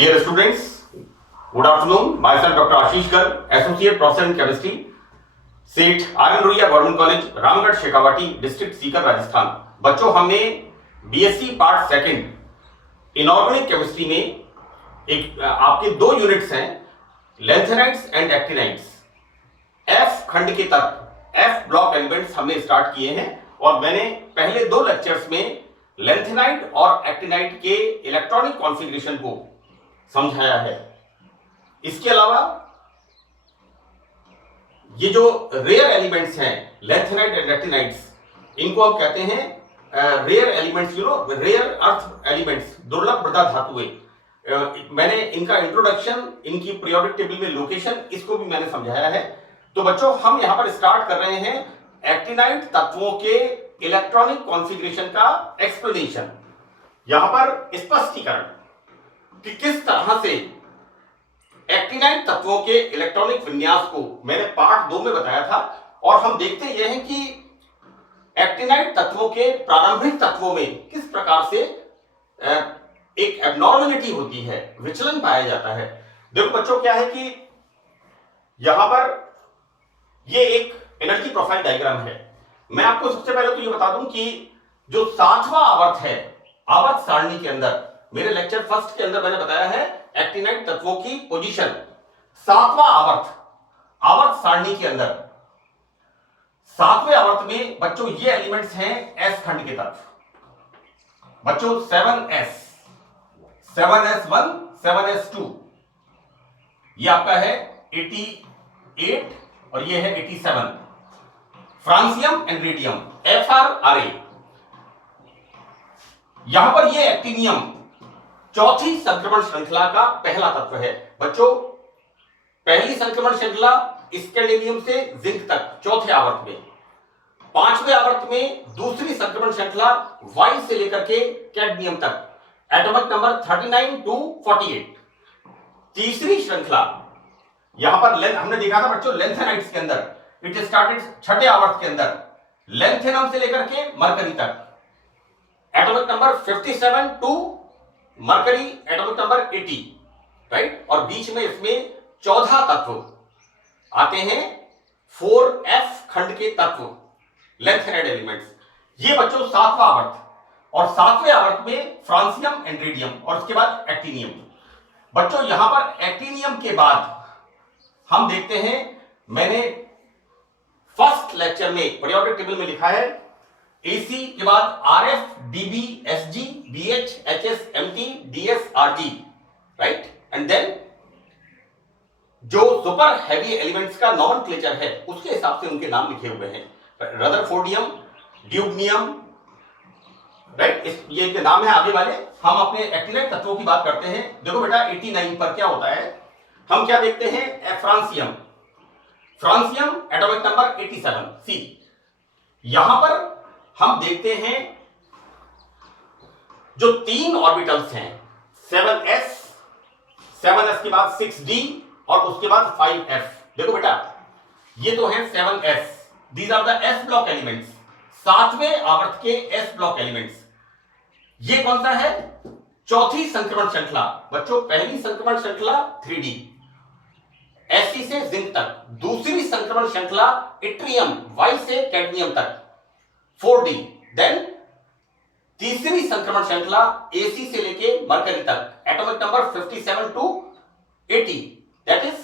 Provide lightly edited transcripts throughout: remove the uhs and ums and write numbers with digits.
Dear students, good afternoon. Myself Dr. Ashish Garg, Associate Professor in Chemistry, सेठ are N Rohia government college, Ramgarh Shekhawati, district Sikar, Rajasthan. बच्चों, हमने BSc part second inorganic chemistry में एक आपके दो units हैं, लेंथेनाइट्स एंड एक्टिनाइट्स। एफ खंड के तत्व, एफ ब्लॉक एलिमेंट्स हमने स्टार्ट किए हैं और मैंने पहले दो लेक्चर्स में लेंथेनाइट और एक्टिनाइट के इलेक्ट्रॉनिक कॉन्फ़िगरेशन को समझाया है। इसके अलावा ये जो रेयर एलिमेंट्स हैं, लेंथेनाइट एंड एक्टिनाइट्स, इनको हम कहते हैं rare elements, rare earth elements, दुर्लभ मृदा धातुएं। मैंने इनका इंट्रोडक्शन, इनकी पीरियोडिक टेबल में लोकेशन, इसको भी मैंने समझाया है। तो बच्चों, हम यहां पर स्टार्ट कर रहे हैं एक्टिनाइट तत्वों के इलेक्ट्रॉनिक कॉन्फ़िगरेशन का एक्सप्लेनेशन। यहां पर स्पष्टीकरण कि किस तरह से एक्टिनाइट तत्वों के इलेक्ट्रॉनिक विन्यास को मैंने पार्ट 2 में बताया था। और हम देखते यह हैं कि एक्टिनाइट तत्वों के प्रारंभिक तत्वों में किस प्रकार से एक एब्नॉर्मलिटी होती है, विचलन पाया जाता है। देखो बच्चों, क्या है कि यहां पर ये एक एनर्जी प्रोफाइल डायग्राम है। मैं आपको सबसे पहले तो ये बता दूं कि जो 7वां आवर्त है आवर्त सारणी के अंदर, मेरे लेक्चर फर्स्ट के अंदर मैंने बताया है एक्टिनाइट तत्वों की पोजीशन। 7वां आवर्त सारणी के अंदर 7वें आवर्त में बच्चों ये एलिमेंट्स हैं एस खंड के तत्व। बच्चों 7s, 7s1, 7s2, ये आपका है 88 और ये है 87। Francium and radium, FrRa। यहां पर ये एक्टिनियम चौथी संक्रमण श्रृंखला का पहला तत्व है। बच्चों, पहली संक्रमण श्रृंखला स्कैंडिनियम से जिंक तक चौथे आवर्त में, 5वें आवर्त में दूसरी संक्रमण श्रृंखला वाई से लेकर के कैडमियम तक, एटॉमिक नंबर 39 to 48। तीसरी श्रृंखला यहां पर हमने देखा था बच्चों लेंथेनाइट्स के अंदर, इट स्टार्टेड छठे आवर्त के अंदर लेंथेनम से लेकर के मरकरी तक, atomic number 57 to mercury atomic number 80, right. और बीच में इसमें 14 तत्व आते हैं, 4f खंड के तत्व, लेंथेनाइट एलिमेंट्स। ये बच्चों 7वां आवर्त, और 7वें आवर्त में फ्रांसियम एंड रेडियम और उसके बाद एक्टिनियम। बच्चों, यहां पर एक्टिनियम के बाद हम देखते हैं, मैंने फर्स्ट लेक्चर में पीरियोडिक टेबल में लिखा है AC के बाद RF, DB, SG, BH, HS, MT, DS, RG, right. And then जो सुपर हैवी एलिमेंट्स का नॉमेनक्लेचर है उसके हिसाब से उनके नाम लिखे हुए हैं, रदरफोर्डियम, ड्यूबनियम, राइट। ये के नाम है आगे वाले। हम अपने एक्टिनाइट तत्वों की बात करते हैं। देखो बेटा, 89 पर क्या होता है, हम क्या देखते हैं, फ्रांसियम एटॉमिक नंबर 87 C। यहां पर हम देखते हैं जो 3 ऑर्बिटल्स हैं, 7s के बाद 6d और उसके बाद 5f। देखो बेटा, ये तो है 7s, these are the s block elements, 7वें आवर्त के s ब्लॉक एलिमेंट्स। ये कौन सा है, चौथी संक्रमण श्रृंखला। बच्चों, पहली संक्रमण श्रृंखला 3d Fe से जिंक तक, दूसरी संक्रमण श्रृंखला इट्रियम वाई से कैडमियम तक 4d, देन तीसरी संक्रमण श्रृंखला AC से लेके मरकरी तक, atomic number 57 to 80, that is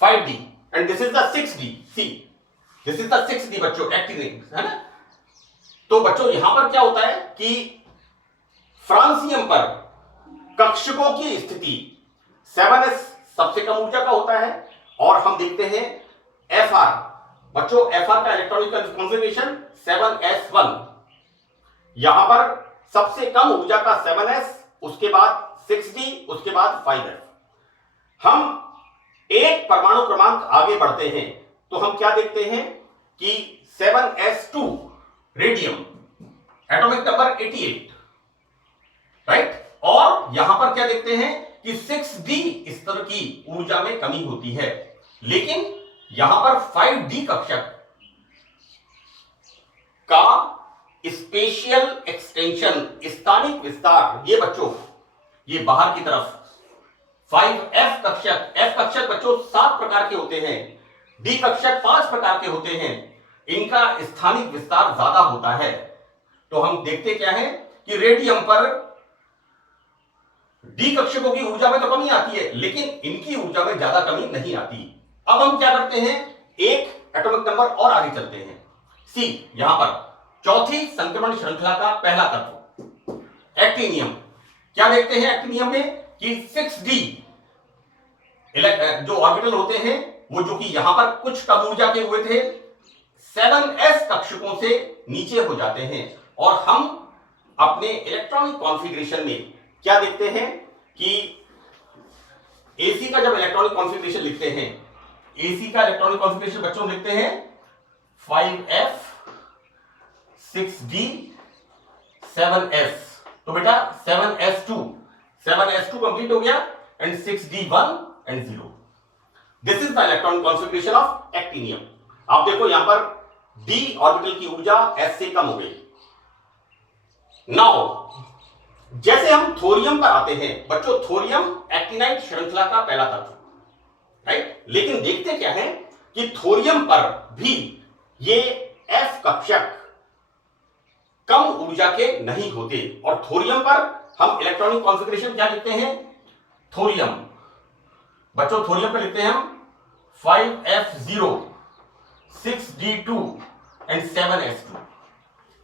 5d, and this is the 6d C, this is the 6d बच्चों, एक्टिनियम, है ना। तो बच्चों, यहां पर क्या होता है कि फ्रांसियम पर कक्षकों की स्थिति 7s सबसे कम ऊर्जा का होता है, और हम देखते हैं Fr, बच्चों Fr का इलेक्ट्रॉनिक कॉन्फ़िगरेशन 7s1, यहां पर सबसे कम ऊर्जा का 7s, उसके बाद 6d, उसके बाद 5f। हम एक परमाणु क्रमांक आगे बढ़ते हैं तो हम क्या देखते हैं कि 7s2 radium, atomic number 88, right. और यहां पर क्या देखते हैं कि 6d स्तर की ऊर्जा में कमी होती है, लेकिन यहां पर 5d कक्षक का स्पेशियल एक्सटेंशन, स्थानिक विस्तार, ये बच्चों ये बाहर की तरफ 5f कक्षक, f कक्षक बच्चों 7 प्रकार के होते हैं, d कक्षक 5 प्रकार के होते हैं, इनका स्थानिक विस्तार ज्यादा होता है। तो हम देखते क्या है कि रेडियम पर डी कक्षकों की ऊर्जा में तो कमी आती है, लेकिन इनकी ऊर्जा में ज्यादा कमी नहीं आती। अब हम क्या करते हैं, एक एटॉमिक नंबर और आगे चलते हैं। सी, यहां पर चौथी संक्रमण श्रृंखला का पहला तत्व एक्टिनियम। क्या देखते हैं एक्टिनियम में कि 6d जो ऑर्बिटल होते हैं वो जो कि यहां पर कुछ कम ऊर्जा के हुए थे 7s कक्षकों से नीचे हो जाते हैं, और हम अपने इलेक्ट्रॉनिक कॉन्फ़िगरेशन में क्या देखते हैं कि एसी का जब इलेक्ट्रॉनिक कॉन्फ़िगरेशन लिखते हैं, एसी का इलेक्ट्रॉनिक कॉन्फ़िगरेशन बच्चों लिखते हैं 5f 6d 7s। तो बेटा 7s2 कंप्लीट हो गया and 6d 1 and 0। This is the electronic configuration of actinium. आप देखो यहां पर d ऑर्बिटल की ऊर्जा s से कम हो गई। नाउ जैसे हम थोरियम पर आते हैं बच्चों, थोरियम एक्टिनाइट श्रृंखला का पहला तत्व, राइट। लेकिन देखते क्या है कि थोरियम पर भी ये f कक्षक कम ऊर्जा के नहीं होते, और थोरियम पर हम इलेक्ट्रॉनिक कॉन्फ़िगरेशन क्या लिखते हैं, थोरियम बच्चों थोरियम पर लिखते हैं हम 5f0 6d2 एंड 7s2।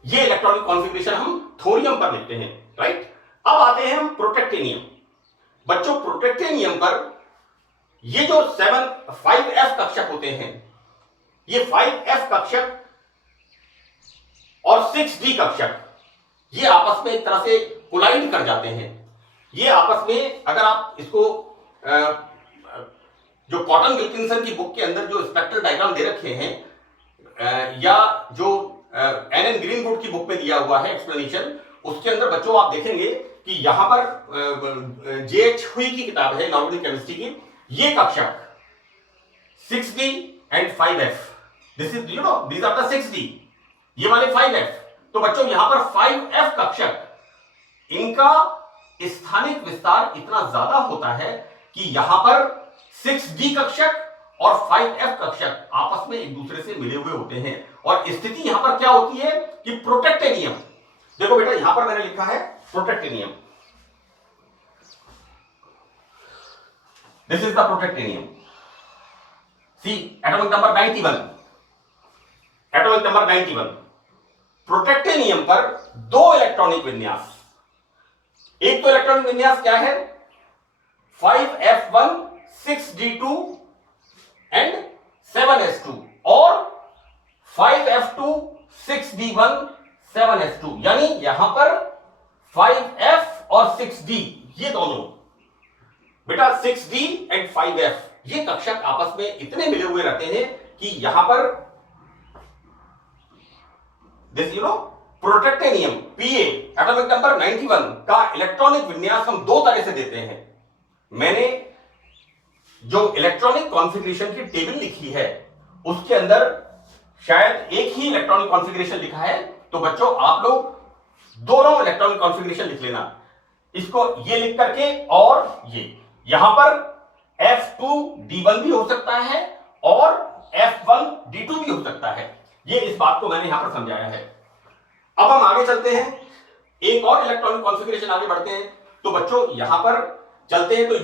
ये इलेक्ट्रॉनिक कॉन्फ़िगरेशन हम थोरियम पर लिखते हैं, राइट। अब आते हैं हम प्रोटेक्टेनियम। बच्चों प्रोटेक्टेनियम पर ये जो 5f कक्षक होते हैं, ये 5f कक्षक और 6d कक्षक ये आपस में एक तरह से कोलाइड कर जाते हैं। ये आपस में, अगर आप इसको जो कॉटन विल्किंसन की बुक के अंदर जो स्पेक्ट्रल डायग्राम दे रखे हैं, या जो एन ग्रीनवुड की बुक में दिया हुआ है एक्सप्लेनेशन, उसके अंदर बच्चों आप देखेंगे कि यहां पर जेएच हुई की किताब है इनऑर्गेनिक केमिस्ट्री की, ये कक्षक 6d and 5f, this is these are the 6d, ये वाले 5f। तो बच्चों यहां पर 5f कक्षक, इनका स्थानिक विस्तार इतना ज्यादा होता है कि यहां पर 6d कक्षक और 5f कक्षक आपस में एक दूसरे से मिले हुए होते हैं, और स्थिति यहां पर क्या होती है कि प्रोटेक्टेनियम, देखो बेटा यहां पर मैंने लिखा है protactinium, this is the protactinium. See atomic number 91, atomic number 91। Protactinium पर दो इलेक्ट्रॉनिक विन्यास, एक तो इलेक्ट्रॉनिक विन्यास क्या है 5f1 6d2 एंड 7s2, और 5f2 6d1 7s2, यानी यहां पर 5f और 6d ये दोनों बेटा 6d एंड 5f ये कक्षक आपस में इतने मिले हुए रहते हैं कि यहां पर दिस प्रोटेक्टेनियम Pa एटॉमिक नंबर 91 का इलेक्ट्रॉनिक विन्यास हम दो तरह से देते हैं। मैंने जो इलेक्ट्रॉनिक कॉन्फ़िगरेशन की टेबल लिखी है उसके अंदर शायद एक ही इलेक्ट्रॉनिक कॉन्फ़िगरेशन लिखा है, तो बच्चों आप लोग दोनों इलेक्ट्रॉनिक कॉन्फ़िगरेशन लिख लेना, इसको ये लिख करके, और ये यहां पर F2D1 भी हो सकता है और F1D2 भी हो सकता है। ये इस बात को मैंने यहां पर समझाया है। अब हम आगे चलते हैं, एक और इलेक्ट्रॉनिक कॉन्फ़िगरेशन आगे बढ़ते हैं। तो बच्चों यहां पर चलते हैं, तो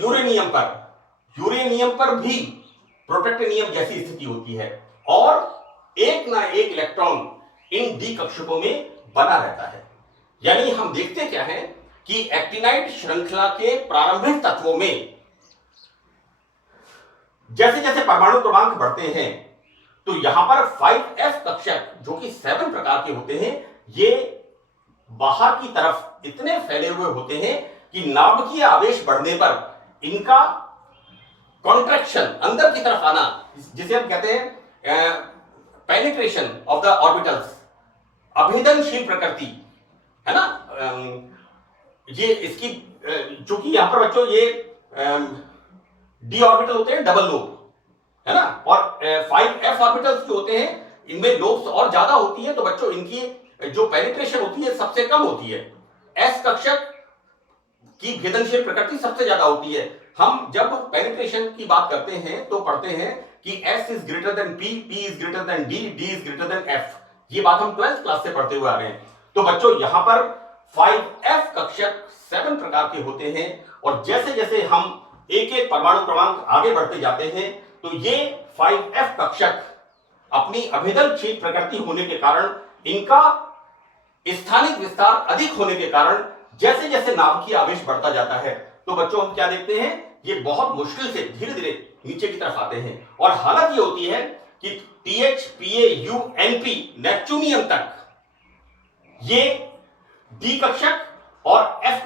यूरेनियम पर भी प्रोटेक्टेनियम जैसी स्थिति होती है, और एक ना एक इलेक्ट्रॉन इन डी कक्षकों में बना रहता है। यानी हम देखते क्या है कि एक्टिनाइट श्रृंखला के प्रारंभिक तत्वों में जैसे जैसे परमाणु क्रमांक बढ़ते हैं, तो यहां पर 5f कक्षक जो कि 7 प्रकार के होते हैं, ये बाहर की तरफ इतने फैले हुए होते हैं कि नाभिकीय आवेश बढ़ने पर इनका कॉन्ट्रैक्शन, अंदर की तरफ आना, जिसे हम कहते हैं पेनिट्रेशन ऑफ द ऑर्बिटल्स, अभेदनशील प्रकृति है ना, ये इसकी चूंकि यहां पर बच्चों ये डी ऑर्बिटल होते हैं डबल लोब है ना, और 5f ऑर्बिटल्स जो होते हैं इनमें लोब्स और ज्यादा होती है, तो बच्चों इनकी जो पेनिट्रेशन होती है सबसे कम होती है। s कक्षक की भेदनशील प्रकृति सबसे ज्यादा होती है। हम जब पेनिट्रेशन की बात करते हैं तो पढ़ते हैं कि S is greater than P, P is greater than D, D is greater than F। ये बात हम 12th क्लास से पढ़ते हुए आ रहे हैं। तो बच्चों यहां पर 5f कक्षक 7 प्रकार के होते हैं और जैसे जैसे हम एक एक परमाणु क्रमांक आगे बढ़ते जाते हैं तो ये 5f कक्षक अपनी अभेदनशील प्रकृति होने के कारण, इनका स्थानिक विस्तार अधिक होने के कारण जैसे जैसे नाभिकीय आवेश बढ़ता जाता है तो बच्चों हम क्या देखते हैं, ये बहुत मुश्किल से धीरे धीरे नीचे की तरफ आते हैं। और हालत ये होती है कि TH, PA, U, NP, neptunium तक ये D कक्षक और F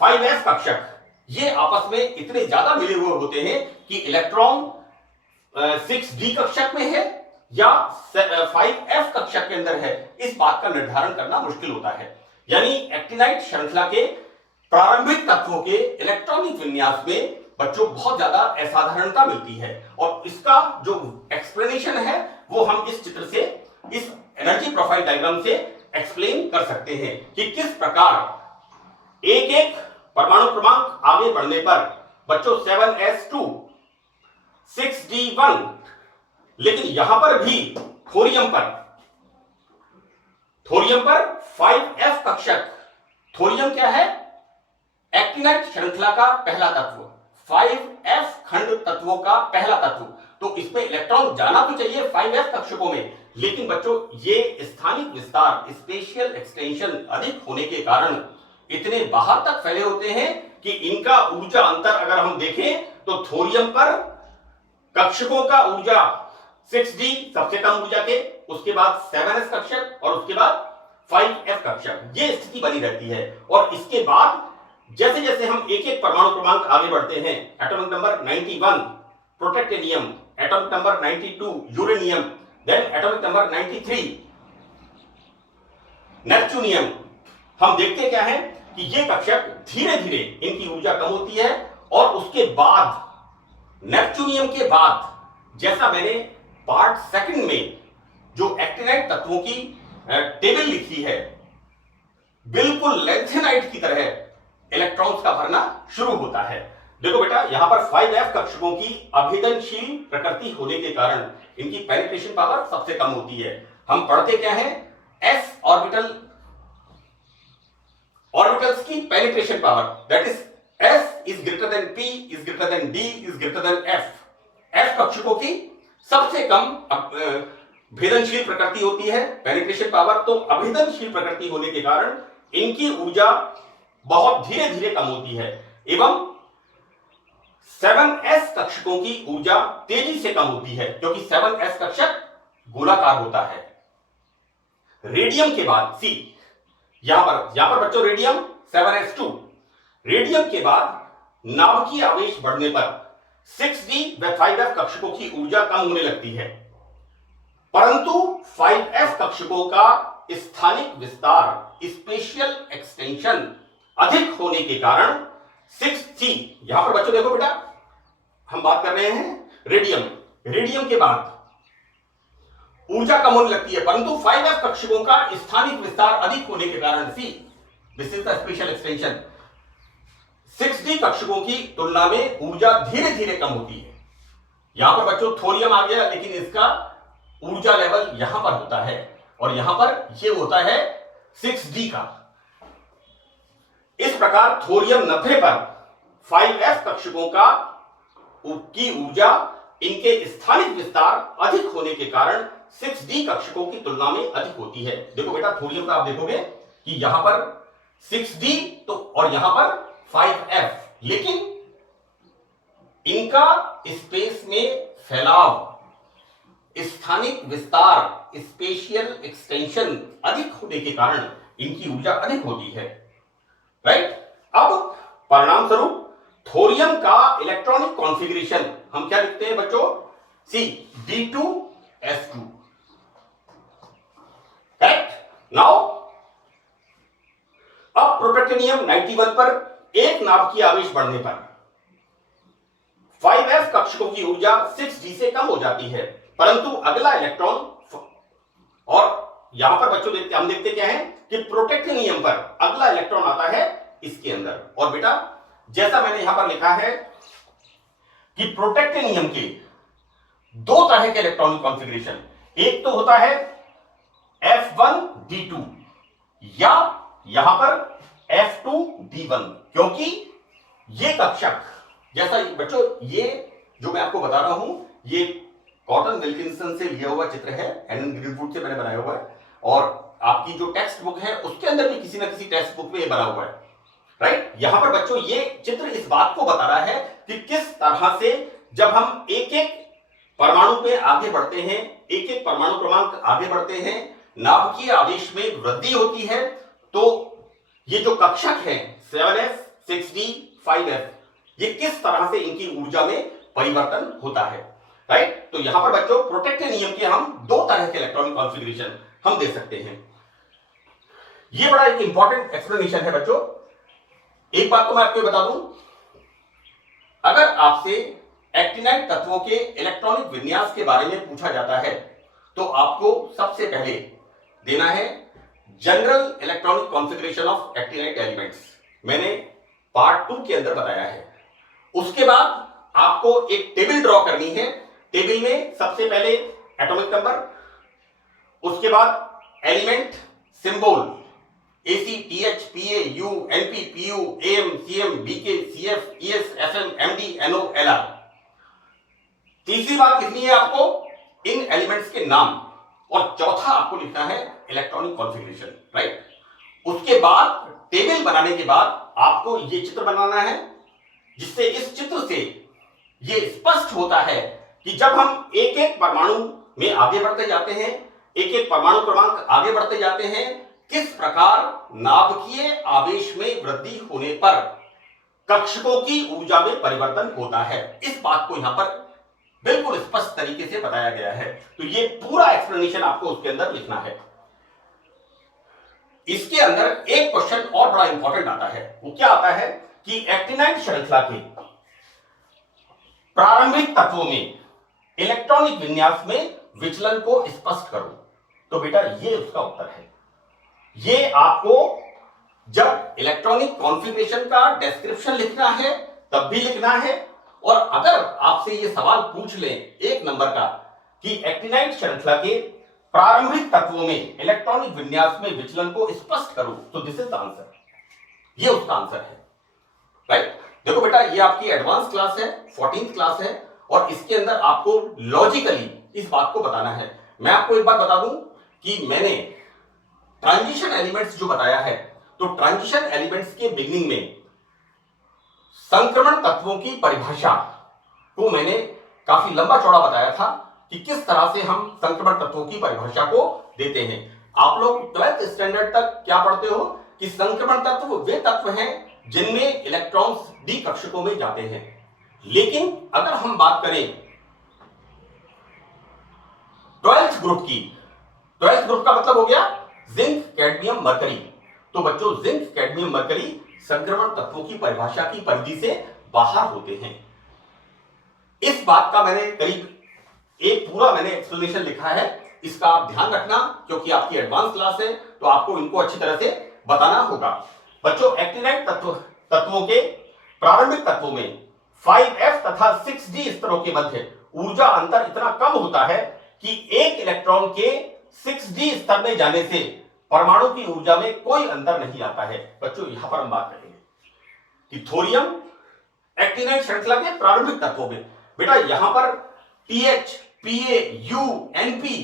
5f कक्षक ये आपस में इतने ज्यादा मिले हुए होते हैं कि इलेक्ट्रॉन 6d कक्षक में है या 5f कक्षक के अंदर है, इस बात का निर्धारण करना मुश्किल होता है। यानी एक्टिनाइट श्रृंखला के प्रारंभिक तत्वों के इलेक्ट्रॉनिक विन्यास में बच्चों बहुत ज्यादा असाधारणता मिलती है और इसका जो एक्सप्लेनेशन है वो हम इस चित्र से, इस एनर्जी प्रोफाइल डायग्राम से एक्सप्लेन कर सकते हैं कि किस प्रकार एक एक परमाणु क्रमांक आगे बढ़ने पर बच्चों 7s2, 6d1, लेकिन यहां पर भी थोरियम पर 5f कक्षक, थोरियम क्या है, एक्टिनाइट श्रृंखला का पहला तत्व, 5f खंड तत्वों का पहला तत्व। तो इसमें इलेक्ट्रॉन जाना तो चाहिए 5f कक्षकों में, लेकिन बच्चों ये स्थानिक विस्तार, स्पेशियल एक्सटेंशन अधिक होने के कारण इतने बाहर तक फैले होते हैं कि इनका ऊर्जा अंतर अगर हम देखें तो थोरियम पर कक्षकों का ऊर्जा 6d सबसे कम ऊर्जा के, उसके बाद 7s कक्षक और उसके बाद 5f कक्षक, ये स्थिति बनी रहती है। और इसके बाद जैसे जैसे हम एक एक परमाणु क्रमांक आगे बढ़ते हैं, atomic number 91 protactinium, atomic number 92 uranium, then atomic number 93 neptunium, हम देखते क्या है कि ये कक्षक धीरे धीरे इनकी ऊर्जा कम होती है और उसके बाद नेपच्यूनियम के बाद, जैसा मैंने पार्ट सेकंड में जो एक्टिनाइट तत्वों की टेबल लिखी है, बिल्कुल लेंथेनाइट की तरह इलेक्ट्रॉन्स का भरना शुरू होता है। देखो बेटा, यहां पर 5f कक्षकों की अभेदनशील प्रकृति होने के कारण इनकी पेनिट्रेशन पावर सबसे कम होती है। हम पढ़ते क्या है, s ऑर्बिटल्स की penetration power, that is s is greater than p is greater than d is greater than f कक्षकों की सबसे कम भेदनशील प्रकृति होती है पेनिट्रेशन पावर। तो अभेदनशील प्रकृति होने के कारण इनकी ऊर्जा बहुत धीरे धीरे कम होती है एवं 7s कक्षकों की ऊर्जा तेजी से कम होती है क्योंकि 7s कक्षक गोलाकार होता है। रेडियम के बाद C, यहां पर बच्चों रेडियम 7s2, रेडियम के बाद नाभिकीय आवेश बढ़ने पर 6d व 5f कक्षकों की ऊर्जा कम होने लगती है, परंतु 5f कक्षकों का स्थानिक विस्तार, स्पेशियल एक्सटेंशन अधिक होने के कारण 6c, यहां पर बच्चों देखो बेटा, हम बात कर रहे हैं रेडियम के बाद ऊर्जा कम होने लगती है, परंतु 5f कक्षकों का स्थानिक विस्तार अधिक होने के कारण C, this is the special extension, 6d कक्षकों की तुलना में ऊर्जा धीरे धीरे कम होती है। यहां पर बच्चों थोरियम आ गया, लेकिन इसका ऊर्जा लेवल यहां पर होता है और यहां पर यह होता है 6d का। इस प्रकार थोरियम 90 पर 5f कक्षकों की ऊर्जा इनके स्थानिक विस्तार अधिक होने के कारण 6d कक्षकों की तुलना में अधिक होती है। देखो बेटा, थोरियम का आप देखोगे कि यहां पर 6d तो और यहां पर 5f, लेकिन इनका स्पेस में फैलाव, स्थानिक विस्तार, स्पेशियल एक्सटेंशन अधिक होने के कारण इनकी ऊर्जा अधिक होती है, राइट। अब परिणाम स्वरूप थोरियम का इलेक्ट्रॉनिक कॉन्फ़िगरेशन हम क्या लिखते हैं बच्चों, C, D2s2, करेक्ट। नाउ अब प्रोटेक्टेनियम 91 पर एक नाभिकीय आवेश बढ़ने पर 5f कक्षकों की ऊर्जा 6d से कम हो जाती है, परंतु अगला इलेक्ट्रॉन, और यहां पर बच्चों हम देखते क्या है कि प्रोटेक्टेनियम पर अगला इलेक्ट्रॉन आता है इसके अंदर। और बेटा जैसा मैंने यहां पर लिखा है कि प्रोटेक्टेनियम के दो तरह के इलेक्ट्रॉनिक कॉन्फ़िगरेशन, एक तो होता है F1D2 या यहां पर F2D1, क्योंकि ये कक्षक, जैसा बच्चों ये जो मैं आपको बता रहा हूं ये कॉटन विल्किंसन से लिया हुआ चित्र है, एनन ग्रीनवुड से मैंने बनाया हुआ है, और आपकी जो टेक्स्ट बुक है उसके अंदर भी किसी ना किसी टेक्स्ट बुक में ये बना हुआ है, राइट। यहां पर बच्चों ये चित्र इस बात को बता रहा है कि किस तरह से जब हम एक एक परमाणु पे आगे बढ़ते हैं, एक एक परमाणु क्रमांक आगे बढ़ते हैं, नाभिकीय आवेश में वृद्धि होती है, तो ये जो कक्षक है 7s 6d 5f, ये किस तरह से इनकी ऊर्जा में परिवर्तन होता है, राइट। तो यहां पर बच्चों प्रोटेक्टेनियम के हम दो तरह के इलेक्ट्रॉनिक कॉन्फ़िगरेशन हम दे सकते हैं। ये बड़ा एक इंपॉर्टेंट एक्सप्लेनेशन है बच्चों। एक बात तो मैं आपको बता दूं, अगर आपसे एक्टिनाइड तत्वों के इलेक्ट्रॉनिक विन्यास के बारे में पूछा जाता है तो आपको सबसे पहले देना है general electronic configuration of actinide elements, मैंने पार्ट 2 के अंदर बताया है। उसके बाद आपको एक टेबल ड्रॉ करनी है, टेबल में सबसे पहले एटॉमिक नंबर, उसके बाद element symbol AC TH PA U NP PU AM CM BK CF ES FM MD NO LR। तीसरी बात लिखनी है आपको इन एलिमेंट्स के नाम, और चौथा आपको लिखना है इलेक्ट्रॉनिक कॉन्फ़िगरेशन, राइट। उसके बाद टेबल बनाने के बाद आपको ये चित्र बनाना है, जिससे इस चित्र से ये स्पष्ट होता है कि जब हम एक एक परमाणु में आगे बढ़ते जाते हैं, एक एक परमाणु क्रमांक आगे बढ़ते जाते हैं, किस प्रकार नाभिकीय आवेश में वृद्धि होने पर कक्षकों की ऊर्जा में परिवर्तन होता है। इस बात को यहां पर बिल्कुल स्पष्ट तरीके से बताया गया है। तो ये पूरा एक्सप्लेनेशन आपको उसके अंदर लिखना है। इसके अंदर एक क्वेश्चन और बड़ा इंपॉर्टेंट आता है, वो क्या आता है कि एक्टिनाइड श्रृंखला के प्रारंभिक तत्वों में इलेक्ट्रॉनिक विन्यास में विचलन को स्पष्ट करो। तो बेटा ये उसका उत्तर है। ये आपको जब इलेक्ट्रॉनिक कॉन्फ़िगरेशन का डिस्क्रिप्शन लिखना है तब भी लिखना है, और अगर आपसे ये सवाल पूछ लें एक नंबर का कि एक्टिनाइड श्रृंखला के प्रारंभिक तत्वों में इलेक्ट्रॉनिक विन्यास में विचलन को स्पष्ट करो, तो दिस इज द आंसर, ये उसका आंसर है, राइट। देखो बेटा ये आपकी एडवांस क्लास है, 14th क्लास है, और इसके अंदर आपको लॉजिकली इस बात को बताना है। मैं आपको एक बात बता दूं कि मैंने ट्रांजिशन एलिमेंट्स जो बताया है, तो ट्रांजिशन एलिमेंट्स के बिगिनिंग में संक्रमण तत्वों की परिभाषा को मैंने काफी लंबा चौड़ा बताया था कि किस तरह से हम संक्रमण तत्वों की परिभाषा को देते हैं। आप लोग 12th स्टैंडर्ड तक क्या पढ़ते हो कि संक्रमण तत्व वे तत्व हैं जिनमें इलेक्ट्रॉन्स डी कक्षकों में जाते हैं। लेकिन अगर हम बात करें 12th ग्रुप की, 12th ग्रुप का मतलब हो गया जिंक कैडमियम मरकरी। तो बच्चों जिंक कैडमियम मरकरी संक्रमण तत्वों की परिभाषा की परिधि से बाहर होते हैं। इस बात का मैंने करीब एक पूरा मैंने एक्सप्लेनेशन लिखा है, इसका आप ध्यान रखना क्योंकि आपकी एडवांस क्लास है, तो आपको इनको अच्छी तरह से बताना होगा। बच्चों एक्टिनाइड तत्वों के प्रारंभिक तत्वों में 5f तथा 6d स्तरों के मध्य ऊर्जा अंतर इतना कम होता है कि एक इलेक्ट्रॉन के 6d स्तर में जाने से परमाणु की ऊर्जा में कोई अंतर नहीं आता है। बच्चों यहां पर हम बात करेंगे कि थोरियम एक्टिनाइड श्रृंखला के प्रारंभिक तत्वों में, बेटा यहां पर TH PA U NP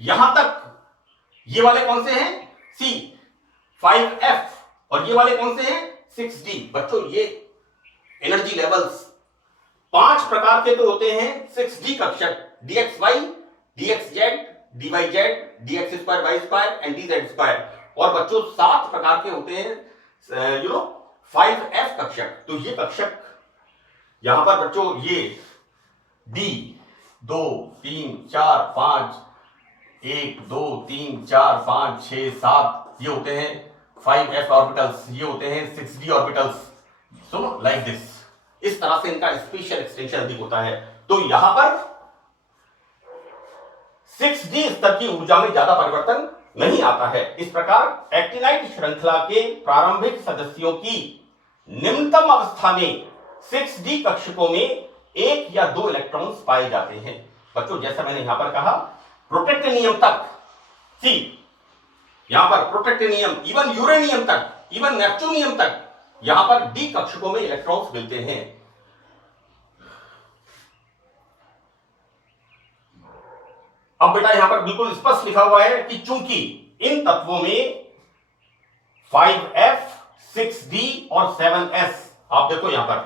यहां तक ये वाले कौन से हैं C 5F, और ये वाले कौन से हैं 6D। बच्चों ये एनर्जी लेवल्स 5 प्रकार के तो होते हैं 6D कक्षक, DXY DXZ DYZ DX2Y2 and DZ2, और बच्चों 7 प्रकार के होते हैं 5F कक्षक। तो ये कक्षक यहां पर बच्चों ये D 2 3 4 5 1 2 3 4 5 6 7 ये होते हैं 5f ऑर्बिटल्स, ये होते हैं 6d ऑर्बिटल्स। सुनो लाइक दिस, इस तरह से इनका स्पेशल एक्सटेंशन अधिक होता है। तो यहां पर 6d स्तर की ऊर्जा में ज्यादा परिवर्तन नहीं आता है। इस प्रकार एक्टिनाइड श्रृंखला के प्रारंभिक सदस्यों की निम्नतम अवस्था में 6d कक्षकों में एक या दो इलेक्ट्रॉन्स पाए जाते हैं। बच्चों जैसा मैंने यहां पर कहा, प्रोटेक्टिनियम तक, सी यहां पर प्रोटेक्टिनियम, इवन यूरेनियम तक, इवन नेपच्यूनियम तक यहां पर डी कक्षकों में इलेक्ट्रॉन्स मिलते हैं। अब बेटा यहां पर बिल्कुल स्पष्ट लिखा हुआ है कि चूंकि इन तत्वों में 5f, 6d और 7s, आप देखो यहां पर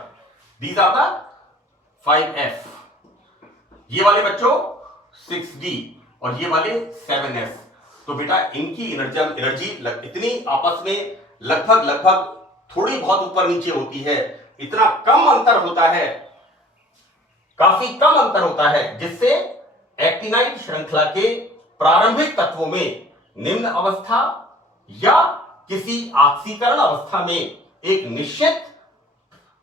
दीज आर द 5f, ये वाले बच्चों 6d और ये वाले 7s, तो बेटा इनकी एनर्जी इतनी आपस में लगभग थोड़ी बहुत ऊपर नीचे होती है, इतना कम अंतर होता है, काफी कम अंतर होता है, जिससे एक्टिनाइड श्रृंखला के प्रारंभिक तत्वों में निम्न अवस्था या किसी ऑक्सीकरण अवस्था में एक निश्चित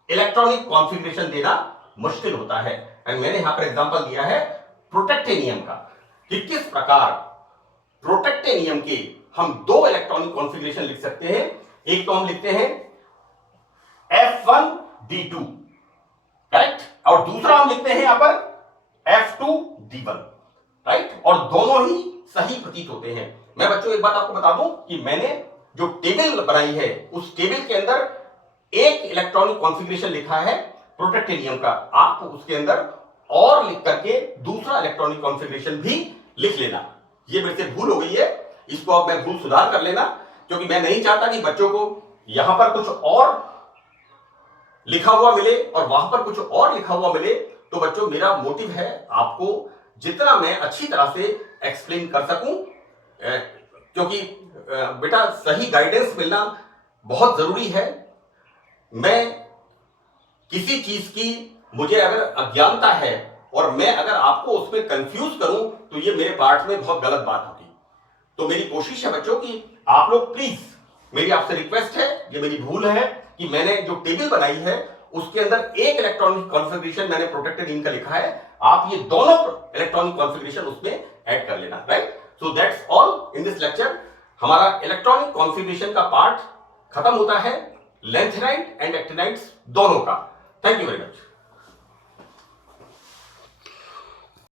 इलेक्ट्रॉनिक कॉन्फ़िगरेशन देना मुश्किल होता है। एंड मैंने यहां पर एग्जांपल दिया है प्रोटेक्टेनियम का, कि किस प्रकार प्रोटेक्टेनियम के हम दो इलेक्ट्रॉनिक कॉन्फ़िगरेशन लिख सकते हैं। एक तो हम लिखते हैं F1D2, करेक्ट, और दूसरा हम लिखते हैं यहां पर F2D1, राइट, और दोनों ही सही प्रतीत होते हैं। मैं बच्चों एक बात आपको बता दूं कि मैंने जो टेबल बनाई है उस टेबल के अंदर एक इलेक्ट्रॉनिक कॉन्फ़िगरेशन लिखा है प्रोटेक्टेनियम का, आप उसके अंदर और लिख करके दूसरा इलेक्ट्रॉनिक कॉन्फ़िगरेशन भी लिख लेना। ये मेरे से भूल हो गई है, इसको अब मैं भूल सुधार कर लेना, क्योंकि मैं नहीं चाहता कि बच्चों को यहां पर कुछ और लिखा हुआ मिले और वहां पर कुछ और लिखा हुआ मिले। तो बच्चों मेरा मोटिव है आपको जितना मैं अच्छी तरह से एक्सप्लेन कर सकूं, क्योंकि बेटा सही गाइडेंस मिलना बहुत जरूरी है। मैं किसी चीज की मुझे अगर अज्ञानता है और मैं अगर आपको उसमें कंफ्यूज करूं तो ये मेरे पार्ट में बहुत गलत बात होगी। तो मेरी कोशिश है बच्चों कि आप लोग प्लीज, मेरी आपसे रिक्वेस्ट है, ये मेरी भूल है कि मैंने जो टेबल बनाई है उसके अंदर एक इलेक्ट्रॉनिक कॉन्फ़िगरेशन मैंने प्रोटेक्टेनियम का लिखा है, आप ये दोनों इलेक्ट्रॉनिक कॉन्फ़िगरेशन उसमें ऐड कर लेना, right. So that's all in this lecture. हमारा इलेक्ट्रॉनिक कॉन्फ़िगरेशन का पार्ट खत्म होता है लेंथेनाइड एंड एक्टिनाइड्स दोनों का। Thank you very much.